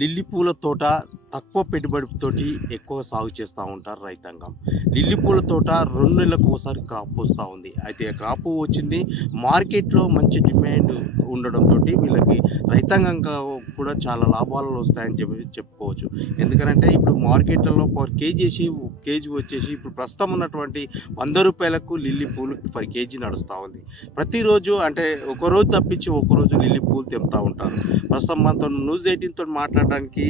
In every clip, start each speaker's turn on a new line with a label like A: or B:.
A: Lily పూల తోట తక్కువ పెట్టుబడితోటి ఎక్కువ సాగు చేస్తూ ఉంటారు రైతాంగం. లిల్లీ పూల తోట రెండు నెలలకు ఒకసారి క్రాప్ వస్తూ ఉంది. అయితే క్రాప్ వచ్చింది మార్కెట్లో మంచి డిమాండ్ ఉండడంతో వీళ్ళకి రైతాంగంగా కూడా చాలా లాభాలు వస్తాయని చెప్పి చెప్పుకోవచ్చు. ఎందుకంటే ఇప్పుడు మార్కెట్లలో పర్ కేజీ కేజీ వచ్చేసి ఇప్పుడు ప్రస్తుతం ఉన్నటువంటి వంద రూపాయలకు లిల్లీ పూలు పర్ కేజీ నడుస్తూ ఉంది. ప్రతిరోజు అంటే ఒక రోజు తప్పించి ఒకరోజు లిల్లీ పూలు తెంపుతూ ఉంటారు. ప్రస్తుతం మనతో న్యూస్ ఎయిటీన్తో మాట్లాడడానికి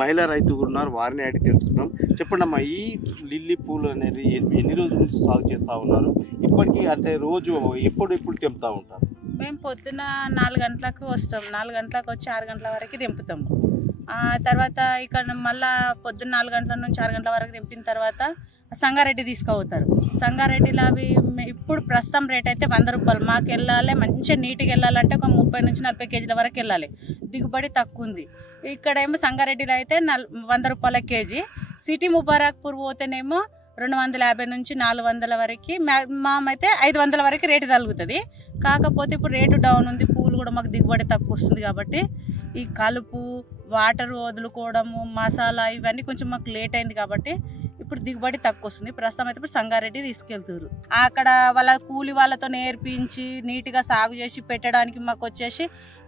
A: మహిళా రైతు ఉన్నారు. వారిని అడిగి తెలుసుకుందాం. చెప్పండి అమ్మా ఈ లిల్లీ పూలు అనేది ఎన్ని ఎన్ని రోజుల నుంచి సాగు చేస్తూ ఉన్నారు? ఇప్పటికీ అంటే రోజు ఎప్పుడు ఎప్పుడు తెంపుతూ ఉంటారు?
B: మేము పొద్దున నాలుగు గంటలకు వస్తాం. నాలుగు గంటలకు వచ్చి ఆరు గంటల వరకు దింపుతాము. తర్వాత ఇక్కడ మళ్ళా పొద్దున్న నాలుగు గంటల నుంచి ఆరు గంటల వరకు దింపిన తర్వాత సంగారెడ్డి తీసుకుపోతారు. సంగారెడ్డిలో అవి ఇప్పుడు ప్రస్తుతం రేట్ అయితే వంద రూపాయలు. మాకు వెళ్ళాలి మంచిగా నీట్గా వెళ్ళాలంటే ఒక ముప్పై నుంచి నలభై కేజీల వరకు వెళ్ళాలి. దిగుబడి తక్కువ ఉంది. ఇక్కడేమో సంగారెడ్డిలో అయితే నల్ వంద రూపాయల కేజీ. సిటీ ముబారక్పూర్ పోతేనేమో రెండు వందల యాభై నుంచి నాలుగు వందల వరకు మ్యాక్సిమం అయితే ఐదు వందల వరకు రేటు తగ్గుతుంది కాకపోతే ఇప్పుడు రేటు డౌన్ ఉంది పూలు కూడా మాకు దిగుబడి తక్కువ వస్తుంది కాబట్టి ఈ కలుపు వాటర్ వదులుకోవడము మసాలా ఇవన్నీ కొంచెం మాకు లేట్ అయింది కాబట్టి ఇప్పుడు దిగుబడి తక్కువ వస్తుంది. ప్రస్తుతం అయితే ఇప్పుడు సంగారెడ్డి తీసుకెళ్తారు అక్కడ వాళ్ళ కూలి వాళ్ళతో నేర్పించి నీట్గా సాగు చేసి పెట్టడానికి మాకు వచ్చేసి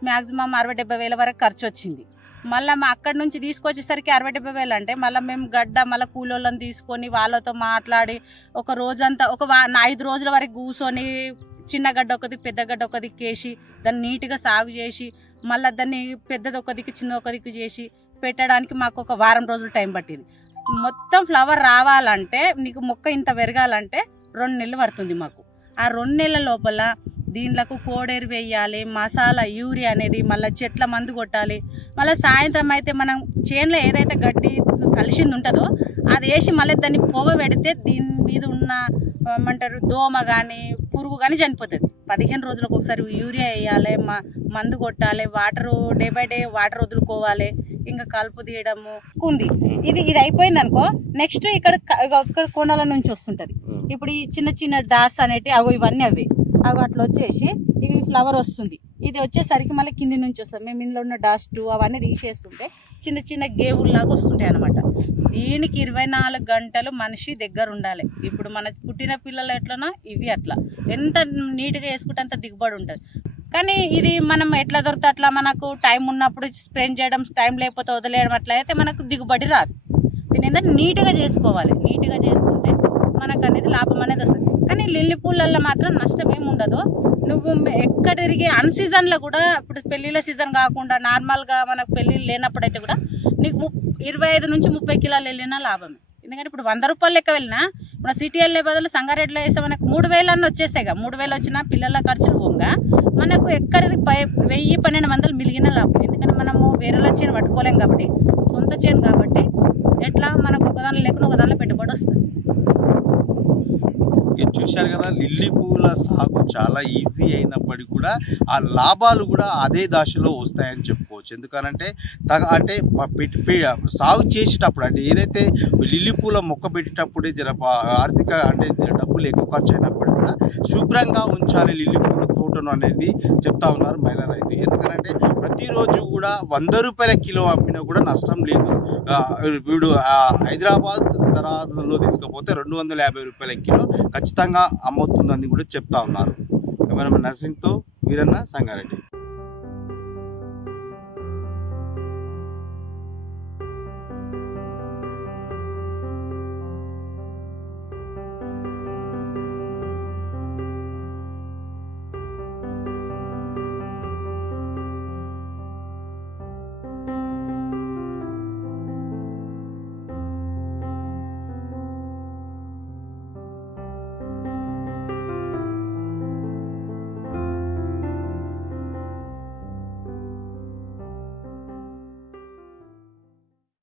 B: మ్యాక్సిమం అరవై డెబ్బై వేల వరకు ఖర్చు వచ్చింది. మళ్ళీ మా అక్కడి నుంచి తీసుకొచ్చేసరికి అరవై డెబ్బై వేలు అంటే మళ్ళీ మేము గడ్డ మళ్ళీ కూలోళ్ళని తీసుకొని వాళ్ళతో మాట్లాడి ఒక రోజంతా ఒక వా- ఐదు రోజుల వరకు కూర్చొని చిన్న గడ్డ ఒకది పెద్ద గడ్డ ఒక దిక్కు వేసి దాన్ని నీట్గా సాగు చేసి మళ్ళీ దాన్ని పెద్దది ఒక దిక్కు చిన్న ఒక దిక్కు చేసి పెట్టడానికి మాకు ఒక వారం రోజులు టైం పట్టింది. మొత్తం ఫ్లవర్ రావాలంటే నీకు మొక్క ఇంత పెరగాలంటే రెండు నెలలు పడుతుంది మాకు. ఆ రెండు నెలల లోపల దీంట్లకు కోడేరు వేయాలి మసాలా యూరియా అనేది మళ్ళీ చెట్ల మందు కొట్టాలి. మళ్ళీ సాయంత్రం అయితే మనం చేనులో ఏదైతే గడ్డి కలిసింది ఉంటుందో అది వేసి మళ్ళీ దాన్ని పొగ పెడితే దీని మీద ఉన్న ఏమంటారు దోమ కానీ పురుగు కానీ చనిపోతుంది. పదిహేను రోజులకు ఒకసారి యూరియా వేయాలి మ మందు కొట్టాలి water day by day water వదులుకోవాలి ఇంకా కలుపు తీయడము ఉంది ఇది ఇది అయిపోయింది అనుకో నెక్స్ట్ ఇక్కడ ఇక్కడ కోణాల నుంచి వస్తుంటది. ఇప్పుడు ఈ చిన్న చిన్న డాట్స్ అనేటివి అగో ఇవన్నీ అవి. అవి అట్లా వచ్చేసి ఇది ఫ్లవర్ వస్తుంది. ఇది వచ్చేసరికి మళ్ళీ కింది నుంచి వస్తుంది. మేము ఇంట్లో ఉన్న డస్ట్ అవన్నీ తీసేస్తుంటే చిన్న చిన్న గేవుల్లాగా వస్తుంటాయి అనమాట దీనికి ఇరవై నాలుగు గంటలు మనిషి దగ్గర ఉండాలి. ఇప్పుడు మన పుట్టిన పిల్లలు ఎట్లనో ఇవి అట్లా. ఎంత నీట్గా వేసుకుంటే అంత దిగుబడి ఉంటుంది. కానీ ఇది మనం ఎట్లా దొరికితే అట్లా మనకు టైం ఉన్నప్పుడు స్పెండ్ చేయడం టైం లేకపోతే వదిలేయడం అట్లా అయితే మనకు దిగుబడి రాదు. దీని ఏంటంటే నీట్గా చేసుకోవాలి. నీట్గా చేసుకుంటే మనకు అనేది లాభం అనేది వస్తుంది. కానీ లిల్లీ పూలల్లో మాత్రం నష్టం ఏమి ఉండదు. నువ్వు ఎక్కడ తిరిగి అన్ సీజన్లో కూడా ఇప్పుడు పెళ్ళిళ్ళ సీజన్ కాకుండా నార్మల్గా మనకు పెళ్ళిళ్ళు లేనప్పుడైతే కూడా నీకు ము ఇరవై ఐదు నుంచి ముప్పై కిలోలు వెళ్ళినా లాభమే. ఎందుకంటే ఇప్పుడు వంద రూపాయలు లెక్క వెళ్ళినా ఇప్పుడు సిటీ వెళ్ళే బదులు సంగారెడ్డిలో వేస్తే మనకు మూడు వేలు అన్న వచ్చేసాయి మూడు వేలు వచ్చినా పిల్లల ఖర్చులు పోగా మనకు ఎక్కడికి పై వెయ్యి పన్నెండు వందలు మిలిగిన లాభం. ఎందుకంటే మనము వేరేల చేను పట్టుకోలేం కాబట్టి సొంత చేను కాబట్టి ఎట్లా మనకు ఒకదాని లేకుండా ఒకదానిలో పెట్టుబడి వస్తుంది.
A: చూశారు కదా లిల్లీ పువ్వుల సాగు చాలా ఈజీ అయినప్పటికీ కూడా ఆ లాభాలు కూడా అదే దశలో వస్తాయని చెప్పుకోవచ్చు. ఎందుకనంటే తగ అంటే సాగు చేసేటప్పుడు అంటే ఏదైతే లిల్లీ పూల మొక్క పెట్టేటప్పుడే జర ఆర్థిక అంటే డబ్బులు ఎక్కువ ఖర్చు అయినప్పుడు కూడా శుభ్రంగా ఉంచాలి లిల్లీ పూల తోటను అనేది చెప్తా ఉన్నారు మహిళా రైతు. ఎందుకంటే ప్రతిరోజు కూడా వంద రూపాయల కిలో అమ్మినా కూడా నష్టం లేదు. వీడు హైదరాబాద్ తరాదులో తీసుకపోతే రెండు వందల యాభై రూపాయల కిలో ఖచ్చితంగా అమ్మవుతుందని కూడా చెప్తా ఉన్నారు. కెమెరామెన్ నర్సింగ్తో వీరన్న సంగారెడ్డి.